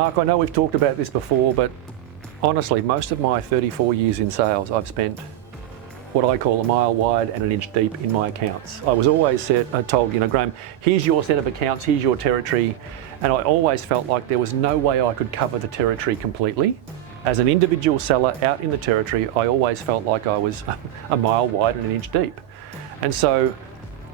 Mark, I know we've talked about this before, but honestly, most of my 34 years in sales, I've spent what I call a mile wide and an inch deep in my accounts. I was always told, Graham, here's your set of accounts, here's your territory. And I always felt like there was no way I could cover the territory completely. As an individual seller out in the territory, I always felt like I was a mile wide and an inch deep. And so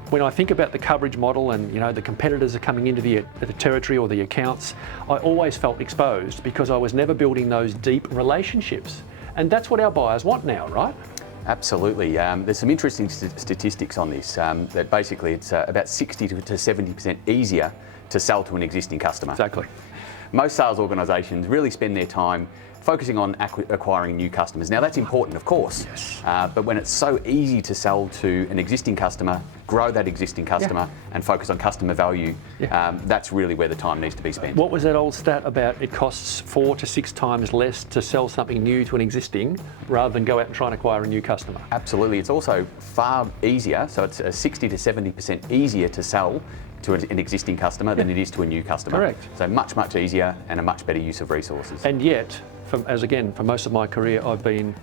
when I think about the coverage model and the competitors are coming into the territory or the accounts, I always felt exposed because I was never building those deep relationships. And that's what our buyers want now, right? Absolutely. There's some interesting statistics on this, that basically it's about 60 to 70% easier to sell to an existing customer. Exactly. Most sales organisations really spend their time focusing on acquiring new customers. Now that's important, of course, yes. But when it's so easy to sell to an existing customer, grow that existing customer and focus on customer value, that's really where the time needs to be spent. What was that old stat about it costs 4 to 6 times less to sell something new to an existing rather than go out and try and acquire a new customer? Absolutely. It's also far easier, so it's 60 to 70% easier to sell to an existing customer than it is to a new customer. Correct. So much easier and a much better use of resources. And yet, for most of my career, I've been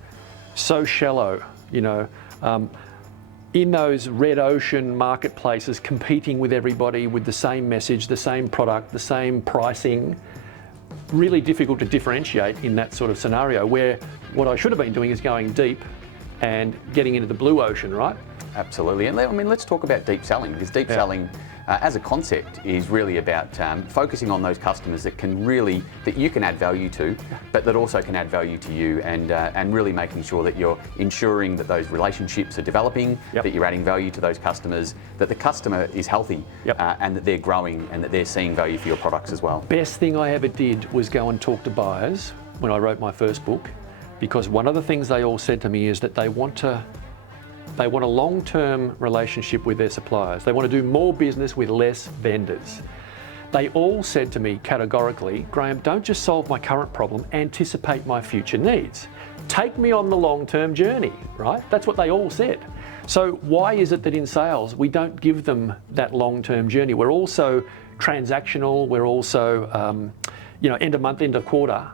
so shallow, in those red ocean marketplaces, competing with everybody with the same message, the same product, the same pricing. Really difficult to differentiate in that sort of scenario where what I should have been doing is going deep and getting into the blue ocean, right? Absolutely. And let's talk about deep selling, because deep selling as a concept is really about focusing on those customers that you can add value to, but that also can add value to you, and really making sure that you're ensuring that those relationships are developing, that you're adding value to those customers, that the customer is healthy, and that they're growing and that they're seeing value for your products as well. Best thing I ever did was go and talk to buyers when I wrote my first book, because one of the things they all said to me is that they want a long-term relationship with their suppliers. They want to do more business with less vendors. They all said to me categorically, Graham, don't just solve my current problem, anticipate my future needs. Take me on the long-term journey, right? That's what they all said. So why is it that in sales, we don't give them that long-term journey? We're also transactional, we're also, end of month, end of quarter.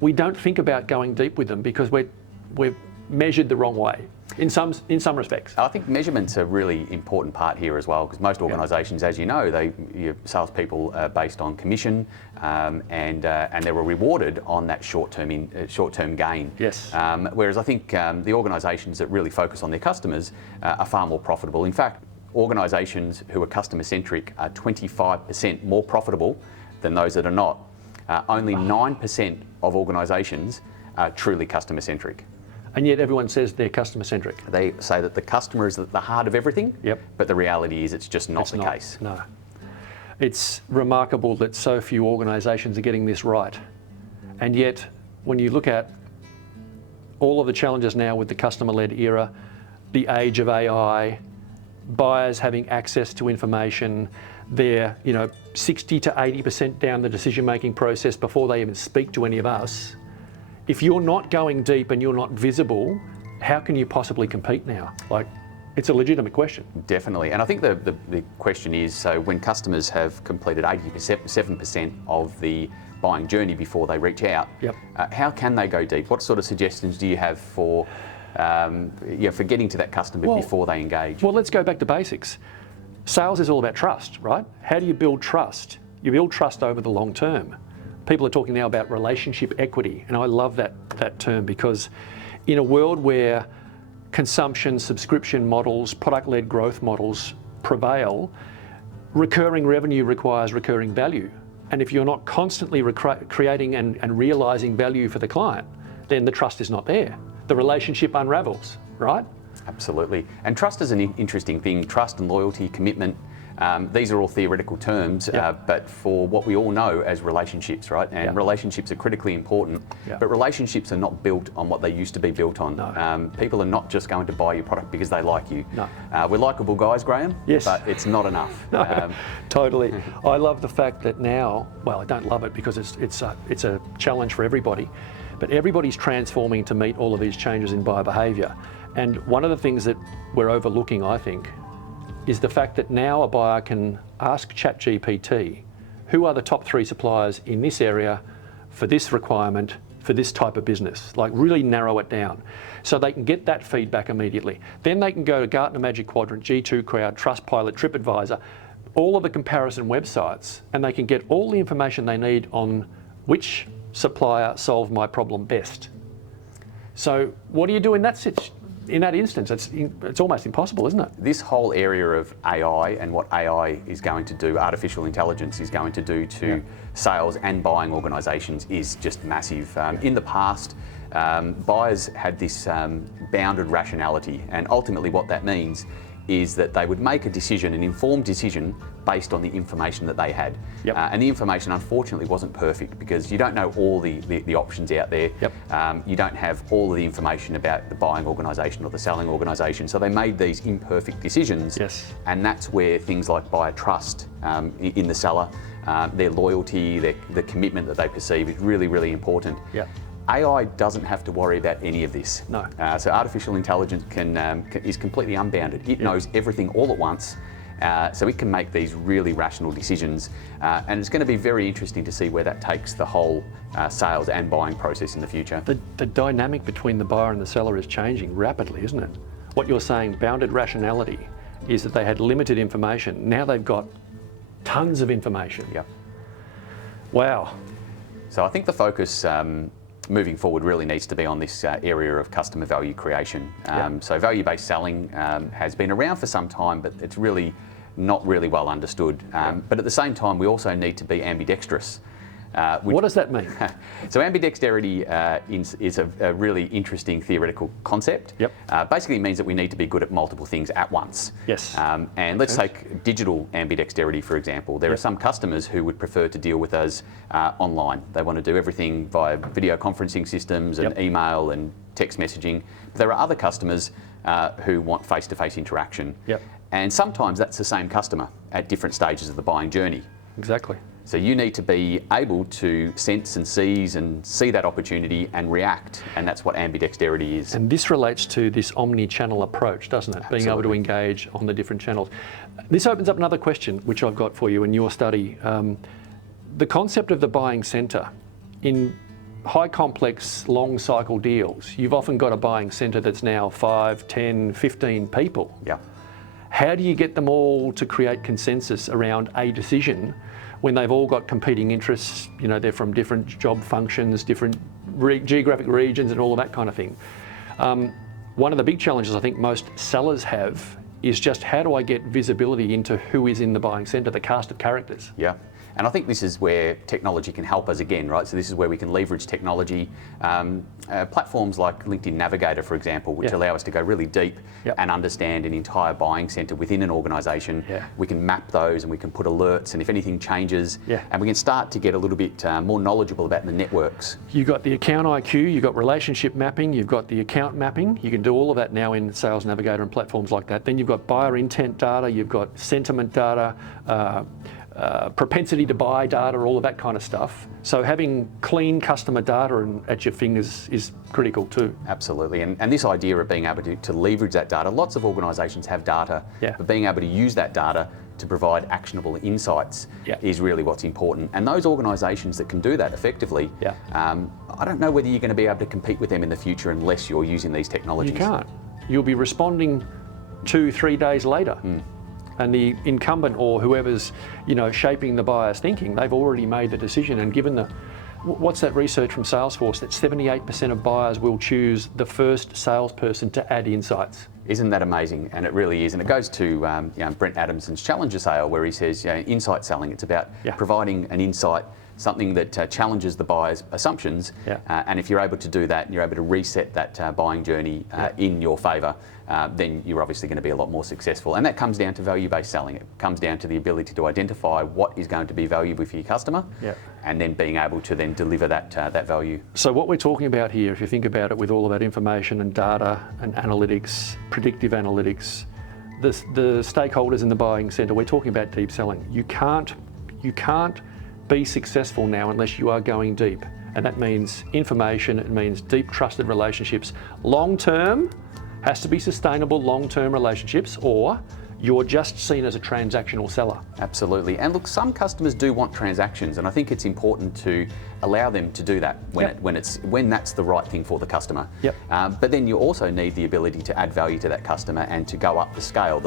We don't think about going deep with them because we're measured the wrong way. In some respects. I think measurement's a really important part here as well, because most organisations, as you know, salespeople are based on commission, and they were rewarded on that short-term gain. Yes. Whereas I think the organisations that really focus on their customers are far more profitable. In fact, organisations who are customer-centric are 25% more profitable than those that are not. Only 9% of organisations are truly customer-centric. And yet everyone says they're customer-centric. They say that the customer is at the heart of everything, but the reality is it's just not the case. No. It's remarkable that so few organisations are getting this right. And yet, when you look at all of the challenges now with the customer-led era, the age of AI, buyers having access to information, they're 60 to 80% down the decision-making process before they even speak to any of us. If you're not going deep and you're not visible, how can you possibly compete now? It's a legitimate question. Definitely. And I think the question is, so when customers have completed 87% of the buying journey before they reach out, how can they go deep? What sort of suggestions do you have for getting to that customer before they engage? Well, let's go back to basics. Sales is all about trust, right? How do you build trust? You build trust over the long term. People are talking now about relationship equity, and I love that term, because in a world where consumption, subscription models, product-led growth models prevail, recurring revenue requires recurring value. And if you're not constantly creating and realising value for the client, then the trust is not there. The relationship unravels, right? Absolutely. And trust is an interesting thing. Trust and loyalty, commitment. These are all theoretical terms, but for what we all know as relationships, right? And relationships are critically important, but relationships are not built on what they used to be built on. No. People are not just going to buy your product because they like you. No. We're likeable guys, Graham, but it's not enough. No, totally. I love the fact that now, well, I don't love it because it's a challenge for everybody, but everybody's transforming to meet all of these changes in buyer behaviour. And one of the things that we're overlooking, I think, is the fact that now a buyer can ask ChatGPT who are the top 3 suppliers in this area for this requirement, for this type of business. Like really narrow it down. So they can get that feedback immediately. Then they can go to Gartner Magic Quadrant, G2 Crowd, Trustpilot, TripAdvisor, all of the comparison websites, and they can get all the information they need on which supplier solved my problem best. So what do you do in that instance? It's almost impossible, isn't it? This whole area of AI and what AI is going to do, artificial intelligence is going to do to sales and buying organisations is just massive. In the past, buyers had this bounded rationality, and ultimately what that means is that they would make a decision, an informed decision, based on the information that they had. And the information unfortunately wasn't perfect because you don't know all the options out there. You don't have all of the information about the buying organisation or the selling organisation. So they made these imperfect decisions. And that's where things like buyer trust in the seller, their loyalty, the commitment that they perceive is really, really important. AI doesn't have to worry about any of this. No. So artificial intelligence is completely unbounded. It knows everything all at once. So it can make these really rational decisions. And it's going to be very interesting to see where that takes the whole sales and buying process in the future. The dynamic between the buyer and the seller is changing rapidly, isn't it? What you're saying, bounded rationality, is that they had limited information. Now they've got tons of information. Wow. So I think the focus moving forward really needs to be on this area of customer value creation. So value-based selling has been around for some time, but it's really not really well understood. But at the same time, we also need to be ambidextrous. What does that mean? So ambidexterity is a really interesting theoretical concept. Basically it means that we need to be good at multiple things at once. And let's take digital ambidexterity, for example. There are some customers who would prefer to deal with us online. They want to do everything via video conferencing systems and email and text messaging. But there are other customers who want face-to-face interaction. And sometimes that's the same customer at different stages of the buying journey. Exactly. So you need to be able to sense and seize and see that opportunity and react, and that's what ambidexterity is. And this relates to this omni-channel approach, doesn't it? Absolutely. Being able to engage on the different channels. This opens up another question, which I've got for you in your study. The concept of the buying centre. In high complex, long cycle deals, you've often got a buying centre that's now 5, 10, 15 people. How do you get them all to create consensus around a decision when they've all got competing interests? You know, they're from different job functions, different geographic regions and all of that kind of thing. One of the big challenges I think most sellers have is just how do I get visibility into who is in the buying centre, the cast of characters? And I think this is where technology can help us again, right? So this is where we can leverage technology. Platforms like LinkedIn Navigator, for example, which allow us to go really deep and understand an entire buying centre within an organisation. We can map those and we can put alerts, and if anything changes, and we can start to get a little bit more knowledgeable about the networks. You've got the account IQ, you've got relationship mapping, you've got the account mapping. You can do all of that now in Sales Navigator and platforms like that. Then you've got buyer intent data, you've got sentiment data, propensity to buy data, all of that kind of stuff. So having clean customer data at your fingers is critical too. Absolutely, and this idea of being able to leverage that data, lots of organisations have data, but being able to use that data to provide actionable insights is really what's important. And those organisations that can do that effectively, I don't know whether you're going to be able to compete with them in the future unless you're using these technologies. You can't. You'll be responding 2-3 days later. And the incumbent or whoever's, shaping the buyer's thinking, they've already made the decision and given what's that research from Salesforce that 78% of buyers will choose the first salesperson to add insights. Isn't that amazing? And it really is. And it goes to Brent Adamson's Challenger Sale, where he says, insight selling, it's about providing an insight, something that challenges the buyer's assumptions. And if you're able to do that and you're able to reset that buying journey in your favour, then you're obviously going to be a lot more successful. And that comes down to value-based selling. It comes down to the ability to identify what is going to be valuable for your customer and then being able to then deliver that value. So what we're talking about here, if you think about it with all of that information and data and analytics, predictive analytics, the stakeholders in the buying centre, we're talking about deep selling. You can't be successful now unless you are going deep. And that means information, it means deep trusted relationships. Long term, has to be sustainable long-term relationships, or you're just seen as a transactional seller. Absolutely. And look, some customers do want transactions, and I think it's important to allow them to do that when that's the right thing for the customer. Yep. But then you also need the ability to add value to that customer and to go up the scale.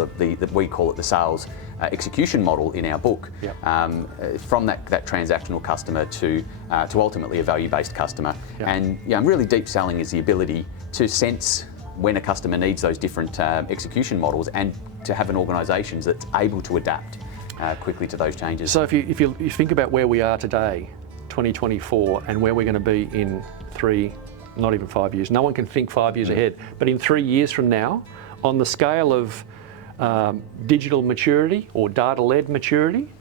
We call it the sales execution model in our book. Yep. From that transactional customer to ultimately a value-based customer. Yep. And really deep selling is the ability to sense when a customer needs those different execution models and to have an organisation that's able to adapt quickly to those changes. So if you think about where we are today, 2024, and where we're going to be in 3, not even 5 years, no one can think 5 years ahead, but in 3 years from now, on the scale of digital maturity or data-led maturity,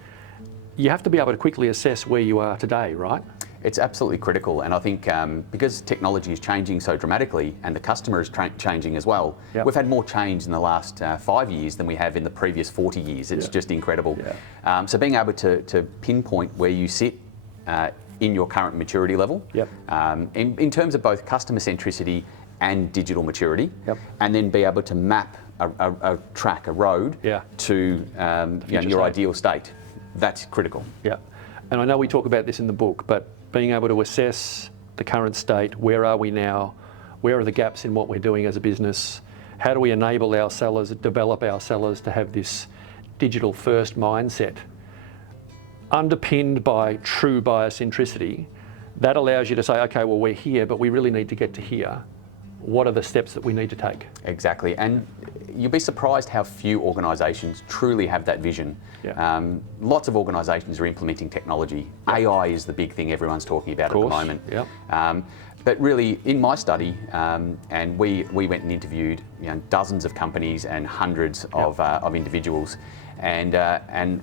you have to be able to quickly assess where you are today, right? It's absolutely critical, and I think because technology is changing so dramatically and the customer is changing as well, Yep. we've had more change in the last 5 years than we have in the previous 40 years. It's just incredible. Yeah. So being able to pinpoint where you sit in your current maturity level, Yep. in terms of both customer centricity and digital maturity, Yep. and then be able to map a track, a road Yeah. to your state. ideal state. That's critical. Yeah, and I know we talk about this in the book, but being able to assess the current state, where are we now, where are the gaps in what we're doing as a business, how do we enable our sellers, develop our sellers to have this digital first mindset, underpinned by true buyer centricity, that allows you to say, okay, well, we're here, but we really need to get to here. What are the steps that we need to take? Exactly, and you'll be surprised how few organisations truly have that vision. Yeah. Lots of organisations are implementing technology. Yep. AI is the big thing everyone's talking about at the moment. Yep. But really, in my study, and we went and interviewed dozens of companies and hundreds of individuals, and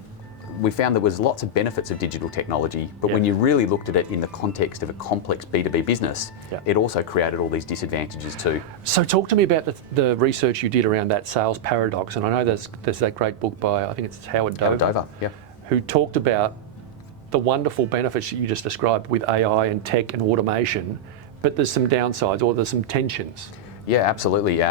we found there was lots of benefits of digital technology, but when you really looked at it in the context of a complex B2B business, it also created all these disadvantages too. So talk to me about the research you did around that sales paradox, and I know there's that great book by, I think it's Howard Dover, who talked about the wonderful benefits that you just described with AI and tech and automation, but there's some downsides or there's some tensions. Yeah, absolutely.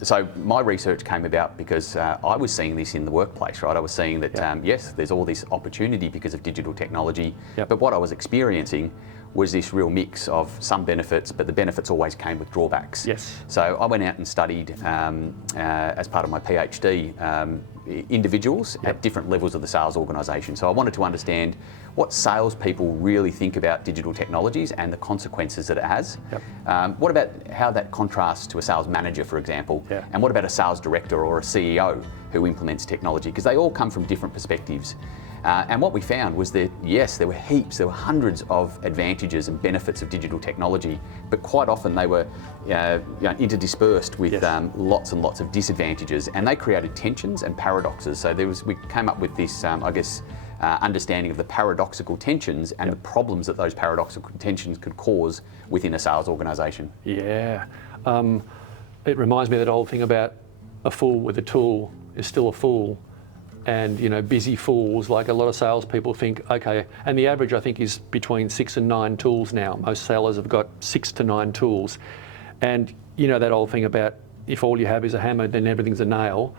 So my research came about because I was seeing this in the workplace, right? I was seeing that, yes, there's all this opportunity because of digital technology, but what I was experiencing was this real mix of some benefits, but the benefits always came with drawbacks. Yes. So I went out and studied, as part of my PhD, individuals at different levels of the sales organisation. So I wanted to understand what salespeople really think about digital technologies and the consequences that it has. What about how that contrasts to a sales manager, for example? And what about a sales director or a CEO who implements technology? Because they all come from different perspectives. And what we found was that, yes, there were hundreds of advantages and benefits of digital technology, but quite often they were interdispersed with lots and lots of disadvantages, and they created tensions and paradoxes. So we came up with this, understanding of the paradoxical tensions and the problems that those paradoxical tensions could cause within a sales organisation. Yeah. It reminds me of that old thing about a fool with a tool is still a fool. And busy fools, like a lot of salespeople think, okay, and the average I think is between 6 and 9 tools now. Most sellers have got 6 to 9 tools. And that old thing about if all you have is a hammer, then everything's a nail.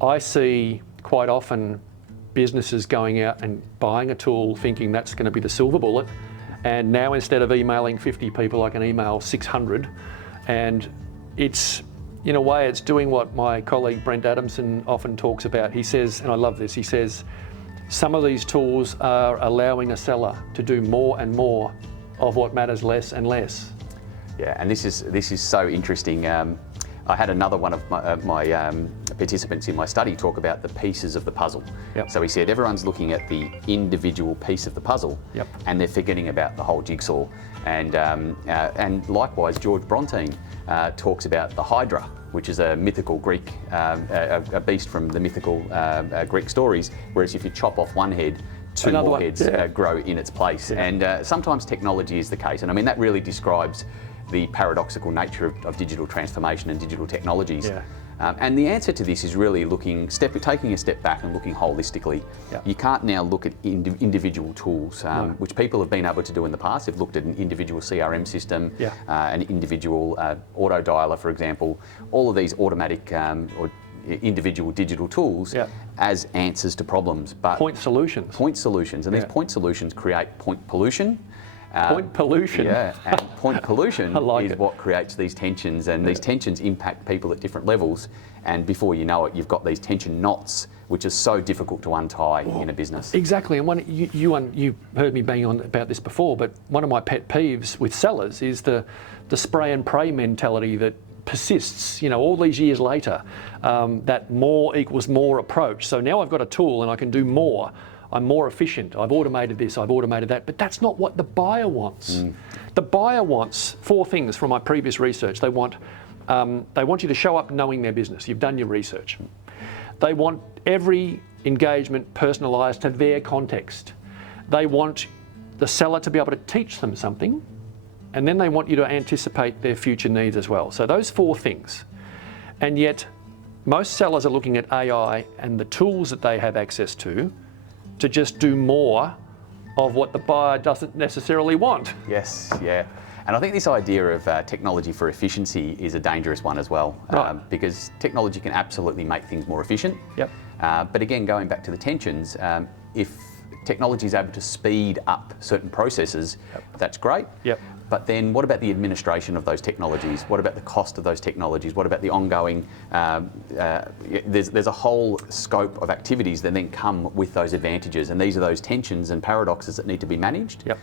I see quite often businesses going out and buying a tool thinking that's going to be the silver bullet. And now instead of emailing 50 people, I can email 600. And it's, in a way, it's doing what my colleague Brent Adamson often talks about. He says, and I love this, he says, some of these tools are allowing a seller to do more and more of what matters less and less. Yeah, and this is so interesting. I had another one of my participants in my study talk about the pieces of the puzzle. So he said everyone's looking at the individual piece of the puzzle, and they're forgetting about the whole jigsaw. And likewise, George Bronte talks about the Hydra, which is a mythical Greek, a beast from the mythical Greek stories. Whereas if you chop off one head, two more heads grow in its place. And sometimes technology is the case, and I mean that really describes the paradoxical nature of digital transformation and digital technologies. And the answer to this is really taking a step back and looking holistically. You can't now look at individual tools, which people have been able to do in the past. They've looked at an individual CRM system, an individual auto dialer, for example. All of these automatic or individual digital tools as answers to problems, but point solutions. Point solutions, and these point solutions create point pollution. Point pollution. Yeah, and point pollution is it. what creates these tensions, and these tensions impact people at different levels. And before you know it, you've got these tension knots, which is so difficult to untie in a business. Exactly, and you heard me bang on about this before, but one of my pet peeves with sellers is the spray and pray mentality that persists, all these years later, that more equals more approach. So now I've got a tool and I can do more. I'm more efficient, I've automated this, I've automated that, but that's not what the buyer wants. The buyer wants 4 things from my previous research. They want you to show up knowing their business. You've done your research. They want every engagement personalised to their context. They want the seller to be able to teach them something, and then they want you to anticipate their future needs as well. So those 4 things. And yet, most sellers are looking at AI and the tools that they have access to just do more of what the buyer doesn't necessarily want. Yes, yeah. And I think this idea of technology for efficiency is a dangerous one as well, because technology can absolutely make things more efficient. Yep. But again, going back to the tensions, if technology is able to speed up certain processes, that's great. Yep. But then what about the administration of those technologies? What about the cost of those technologies? What about the ongoing, there's a whole scope of activities that then come with those advantages, and these are those tensions and paradoxes that need to be managed. Yep.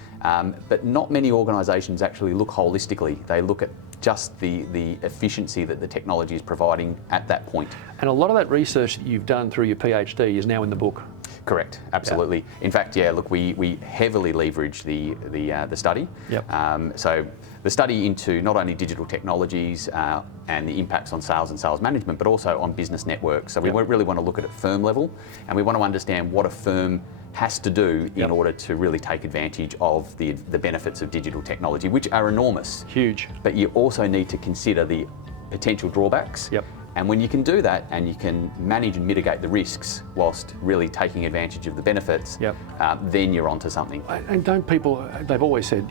But not many organisations actually look holistically. They look at just the efficiency that the technology is providing at that point. And a lot of that research that you've done through your PhD is now in the book. Correct, absolutely. Yeah. In fact, look, we heavily leverage the study. Yep. So the study into not only digital technologies and the impacts on sales and sales management, but also on business networks. So we really want to look at it firm level, and we want to understand what a firm has to do in order to really take advantage of the benefits of digital technology, which are enormous. Huge. But you also need to consider the potential drawbacks. Yep. And when you can do that and you can manage and mitigate the risks whilst really taking advantage of the benefits, then you're onto something. And don't people, they've always said,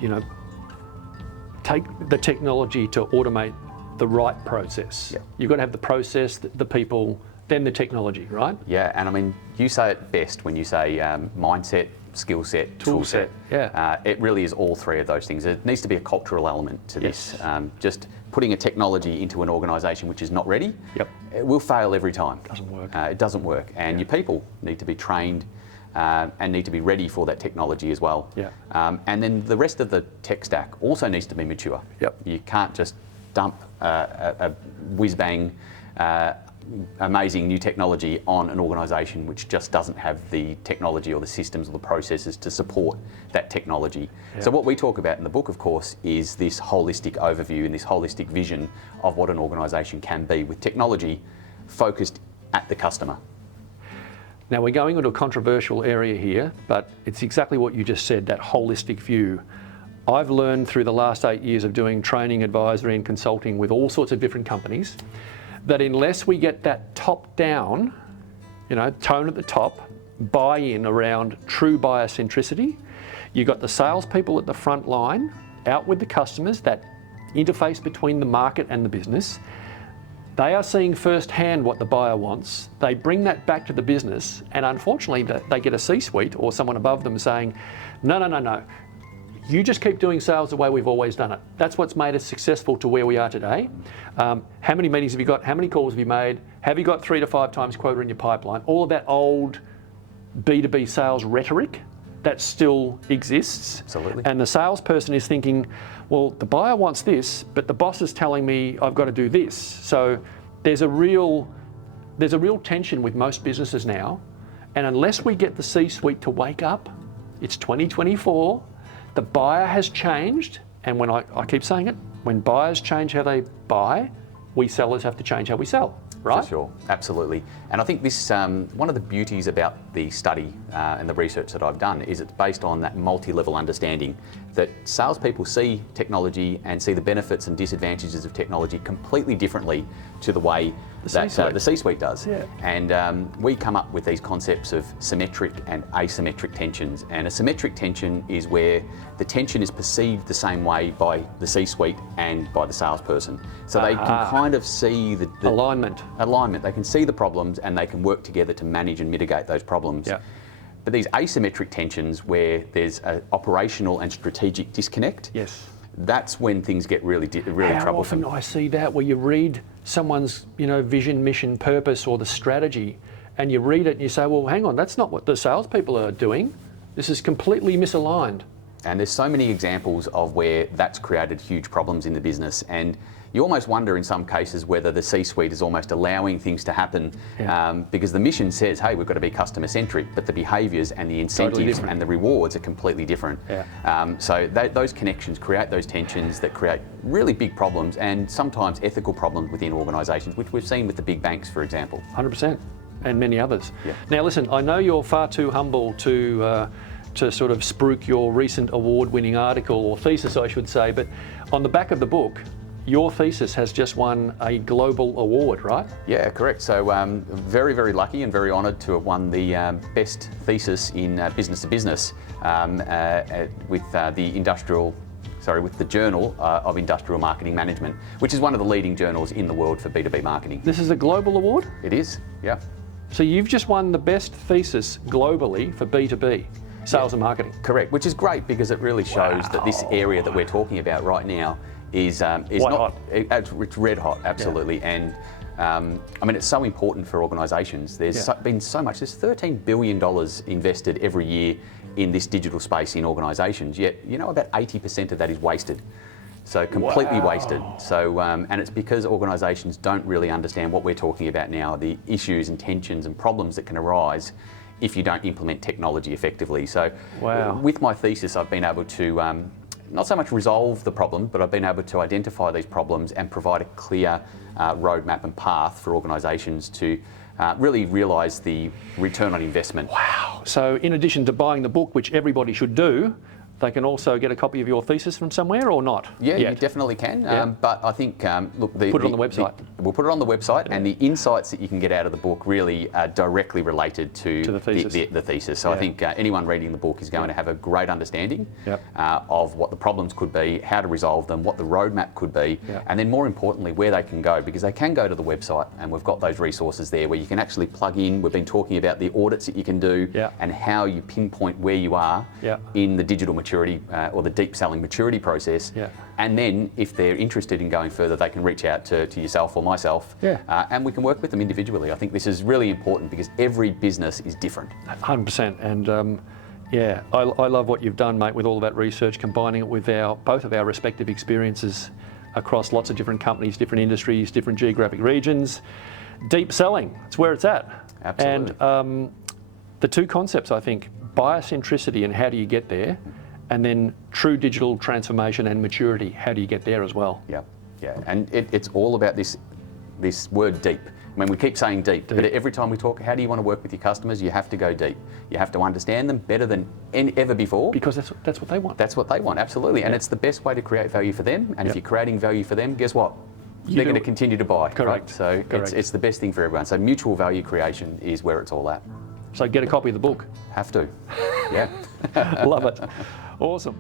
take the technology to automate the right process. Yep. You've got to have the process, the people, then the technology, right? Yeah, and I mean, you say it best when you say mindset, skill set, tool set. Yeah. It really is all 3 of those things. There needs to be a cultural element to this. Just putting a technology into an organisation which is not ready, it will fail every time. Doesn't work. It doesn't work. And your people need to be trained and need to be ready for that technology as well. Yeah. And then the rest of the tech stack also needs to be mature. Yep. You can't just dump a whiz-bang amazing new technology on an organisation which just doesn't have the technology or the systems or the processes to support that technology. Yeah. So what we talk about in the book, of course, is this holistic overview and this holistic vision of what an organisation can be with technology focused at the customer. Now we're going into a controversial area here, but it's exactly what you just said, that holistic view. I've learned through the last 8 years of doing training, advisory and consulting with all sorts of different companies that unless we get that top-down, tone at the top, buy-in around true buyer centricity, you've got the salespeople at the front line, out with the customers, that interface between the market and the business. They are seeing firsthand what the buyer wants. They bring that back to the business, and unfortunately, they get a C-suite or someone above them saying, no. You just keep doing sales the way we've always done it. That's what's made us successful to where we are today. How many meetings have you got? How many calls have you made? Have you got 3 to 5 times quota in your pipeline? All of that old B2B sales rhetoric that still exists. Absolutely. And the salesperson is thinking, well, the buyer wants this, but the boss is telling me I've got to do this. So there's a real tension with most businesses now. And unless we get the C-suite to wake up, it's 2024, the buyer has changed, and when I keep saying it, when buyers change how they buy, we sellers have to change how we sell, right? For sure, absolutely. And I think this, one of the beauties about the study and the research that I've done is it's based on that multi-level understanding that salespeople see technology and see the benefits and disadvantages of technology completely differently to the way that C-suite. the C-suite does. Yeah. And we come up with these concepts of symmetric and asymmetric tensions. And a symmetric tension is where the tension is perceived the same way by the C-suite and by the salesperson. So they can kind of see the alignment. They can see the problems and they can work together to manage and mitigate those problems. Yeah. But these asymmetric tensions where there's an operational and strategic disconnect, Yes. that's when things get really How troublesome. often I see that where you read someone's, vision, mission, purpose, or the strategy, and you read it and you say, well, hang on, that's not what the salespeople are doing. This is completely misaligned. And there's so many examples of where that's created huge problems in the business. And you almost wonder in some cases whether the C-suite is almost allowing things to happen because the mission says, hey, we've got to be customer centric, but the behaviours and the incentives and the rewards are completely different. Yeah. So those connections create those tensions that create really big problems and sometimes ethical problems within organisations, which we've seen with the big banks, for example. 100%, and many others. Yeah. Now listen, I know you're far too humble to sort of spruik your recent award-winning article, or thesis I should say, but on the back of the book, your thesis has just won a global award, right? Yeah, correct. So very, very lucky and very honoured to have won the best thesis in business to business with the Journal of Industrial Marketing Management, which is one of the leading journals in the world for B2B marketing. This is a global award? It is, yeah. So you've just won the best thesis globally for B2B. Sales and marketing. Correct, which is great because it really shows that this area that we're talking about right now is not hot. It's red hot, absolutely. Yeah. And I mean, it's so important for organisations. There's been so much. There's $13 billion invested every year in this digital space in organisations. Yet, about 80% of that is wasted. So completely wasted. So and it's because organisations don't really understand what we're talking about now, the issues and tensions and problems that can arise if you don't implement technology effectively. So with my thesis, I've been able to not so much resolve the problem, but I've been able to identify these problems and provide a clear roadmap and path for organisations to really realise the return on investment. Wow. So in addition to buying the book, which everybody should do, they can also get a copy of your thesis from somewhere or not? Yeah, you definitely can. But I think, look, put it on the website. We'll put it on the website, and the insights that you can get out of the book really are directly related to the thesis. The thesis. So I think anyone reading the book is going to have a great understanding of what the problems could be, how to resolve them, what the roadmap could be, and then more importantly, where they can go, because they can go to the website, and we've got those resources there where you can actually plug in. We've been talking about the audits that you can do and how you pinpoint where you are in the digital maturity or the deep selling maturity process. And then if they're interested in going further, they can reach out to yourself or myself and we can work with them individually. I think this is really important because every business is different. 100%. And I love what you've done, mate, with all of that research, combining it with both of our respective experiences across lots of different companies, different industries, different geographic regions. Deep selling, it's where it's at. Absolutely. And the two concepts, I think, buyer-centricity and how do you get there, and then true digital transformation and maturity, how do you get there as well? Yeah, and it's all about this word deep. I mean, we keep saying deep, but every time we talk, how do you want to work with your customers? You have to go deep. You have to understand them better than ever before. Because that's what they want. That's what they want, absolutely. And it's the best way to create value for them. And if you're creating value for them, guess what? They're going to continue to buy. Correct. Right? So it's the best thing for everyone. So mutual value creation is where it's all at. So get a copy of the book. Have to. Yeah. Love it. Awesome.